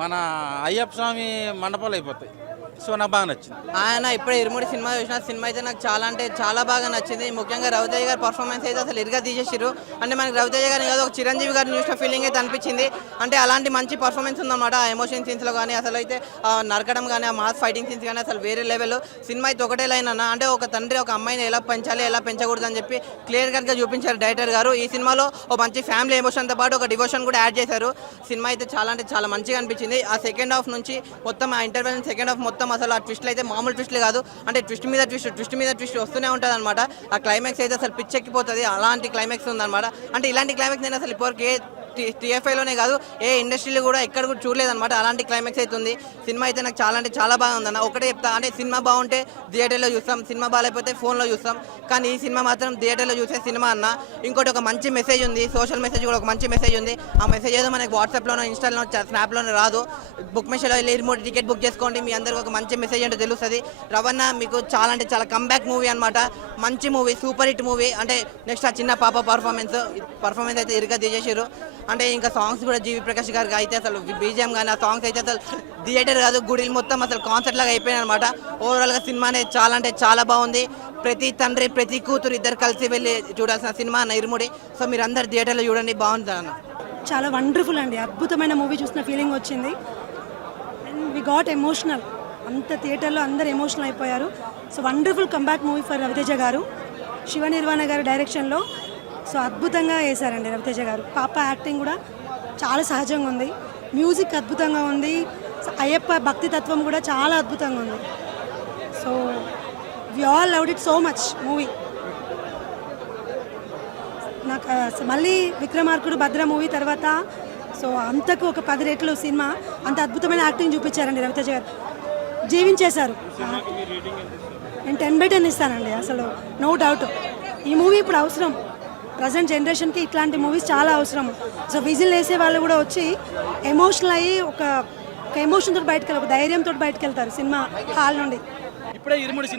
మన అయ్యప్ప స్వామి మండపాలు అయిపోతాయి. సో నాకు బాగా నచ్చింది. ఆయన ఇప్పుడే ఇరుముడి సినిమా చూసిన సినిమా అయితే నాకు చాలా అంటే చాలా బాగా నచ్చింది. ముఖ్యంగా రవితేజ గారి పర్ఫార్మెన్స్ అయితే అసలు ఇరుగా తీసేసారు. అంటే మనకి రవితేజ గారిని కాదు, ఒక చిరంజీవి గారిని చూసిన ఫీలింగ్ అయితే అనిపించింది. అంటే అలాంటి మంచి పర్ఫార్మెన్స్ ఉందన్నమాట. ఆ ఎమోషన్ సీన్స్లో కానీ అసలు అయితే నరకడం కానీ, ఆ మాస్ ఫైటింగ్ సీన్స్ కానీ అసలు వేరే లెవెల్. సినిమా అయితే ఒకటే లైన్ అన్న, అంటే ఒక తండ్రి ఒక అమ్మాయిని ఎలా పెంచాలి, ఎలా పెంచకూడదు అని చెప్పి క్లియర్ కట్గా చూపించారు డైరెక్టర్ గారు. ఈ సినిమాలో ఒక మంచి ఫ్యామిలీ ఎమోషన్తో పాటు ఒక డివోషన్ కూడా యాడ్ చేశారు. సినిమా అయితే చాలా అంటే చాలా మంచిగా అనిపించింది. ఆ సెకండ్ హాఫ్ నుంచి మొత్తం ఆ ఇంటర్వెల్ సెకండ్ హాఫ్ మొత్తం అసలు ఆ ట్విస్ట్లు అయితే మామూలు ట్విస్ట్లు కాదు. అంటే ట్విస్ట్ మీద ట్విస్ట్ వస్తూనే ఉంటుంది అనమాట. ఆ క్లైమాక్స్ అయితే అసలు పిచ్చెక్కిపోతుంది. అలాంటి క్లైమాక్స్ ఉందన్నమాట. అంటే ఇలాంటి క్లైమాక్స్ నేను అసలు ఇప్పటివరకు టీఎఫ్ఐలోనే కాదు, ఏ ఇండస్ట్రీలో కూడా ఎక్కడ కూడా చూడలేదన్నమాట. అలాంటి క్లైమాక్స్ అవుతుంది. సినిమా అయితే నాకు చాలా అంటే చాలా బాగా ఉందన్న. ఒకటే చెప్తా, అంటే సినిమా బాగుంటే థియేటర్లో చూస్తాం, సినిమా బాగాలేకపోతే ఫోన్లో చూస్తాం. కానీ ఈ సినిమా మాత్రం థియేటర్లో చూసే సినిమా అన్న. ఇంకోటి ఒక మంచి మెసేజ్ ఉంది, సోషల్ మెసేజ్ కూడా ఒక మంచి మెసేజ్ ఉంది. ఆ మెసేజ్ ఏదో మనకి వాట్సాప్లోనో, ఇన్స్టాలో, స్నాప్లోనో రాదు. బుక్ మెషోలో వెళ్ళి రిమోట్ టికెట్ బుక్ చేసుకోండి, మీ అందరికి ఒక మంచి మెసేజ్ అంటే తెలుస్తుంది. రవణ మీకు చాలా అంటే చాలా కంబ్యాక్ మూవీ అనమాట. మంచి మూవీ, సూపర్ హిట్ మూవీ. అంటే నెక్స్ట్ ఆ చిన్న పాప పర్ఫార్మెన్స్ అయితే ఇరుగా తీసేసారు. అంటే ఇంకా సాంగ్స్ కూడా జీవి ప్రకాష్ గారికి అయితే అసలు బీజిఎం కానీ ఆ సాంగ్స్ అయితే అసలు థియేటర్ కాదు, గుడిలు మొత్తం అసలు కాన్సర్ట్ లాగా అయిపోయాయి అనమాట. ఓవరాల్గా సినిమా అనేది చాలా అంటే చాలా బాగుంది. ప్రతి తండ్రి ప్రతి కూతురు ఇద్దరు కలిసి వెళ్ళి చూడాల్సిన సినిమా అన్న ఇరుముడి. సో మీరు అందరు థియేటర్లో చూడండి, బాగుంది అన్న. చాలా వండర్ఫుల్ అండి, అద్భుతమైన మూవీ చూసిన ఫీలింగ్ వచ్చింది. And we got emotional. అంత థియేటర్లో అందరు ఎమోషనల్ అయిపోయారు. So wonderful comeback movie for Ravi Teja గారు, శివ నిర్వాణ గారు డైరెక్షన్లో. సో అద్భుతంగా వేశారండి రవితేజ గారు. పాప యాక్టింగ్ కూడా చాలా సహజంగా ఉంది. మ్యూజిక్ అద్భుతంగా ఉంది. అయ్యప్ప భక్తి తత్వం కూడా చాలా అద్భుతంగా ఉంది. So we all loved it so much movie. నాకు మళ్ళీ విక్రమార్కుడు భద్ర మూవీ తర్వాత సో అంతకు ఒక 10 రెట్లు సినిమా. అంత అద్భుతమైన యాక్టింగ్ చూపించారండి రవితేజ గారు, జీవించేశారు. నేను 10/10 ఇస్తానండి, అసలు నో డౌట్. ఈ మూవీ ఇప్పుడు అవసరం, ప్రజెంట్ జనరేషన్కి ఇట్లాంటి మూవీస్ చాలా అవసరం. సో విజిల్ వేసే వాళ్ళు కూడా వచ్చి ఎమోషనల్ అయ్యి ఒక ఎమోషన్తో బయటకు వెళ్ళి, ఒక ధైర్యంతో బయటకు వెళ్తారు సినిమా హాల్ నుండి. ఇప్పుడే ఇరుముడి సినిమా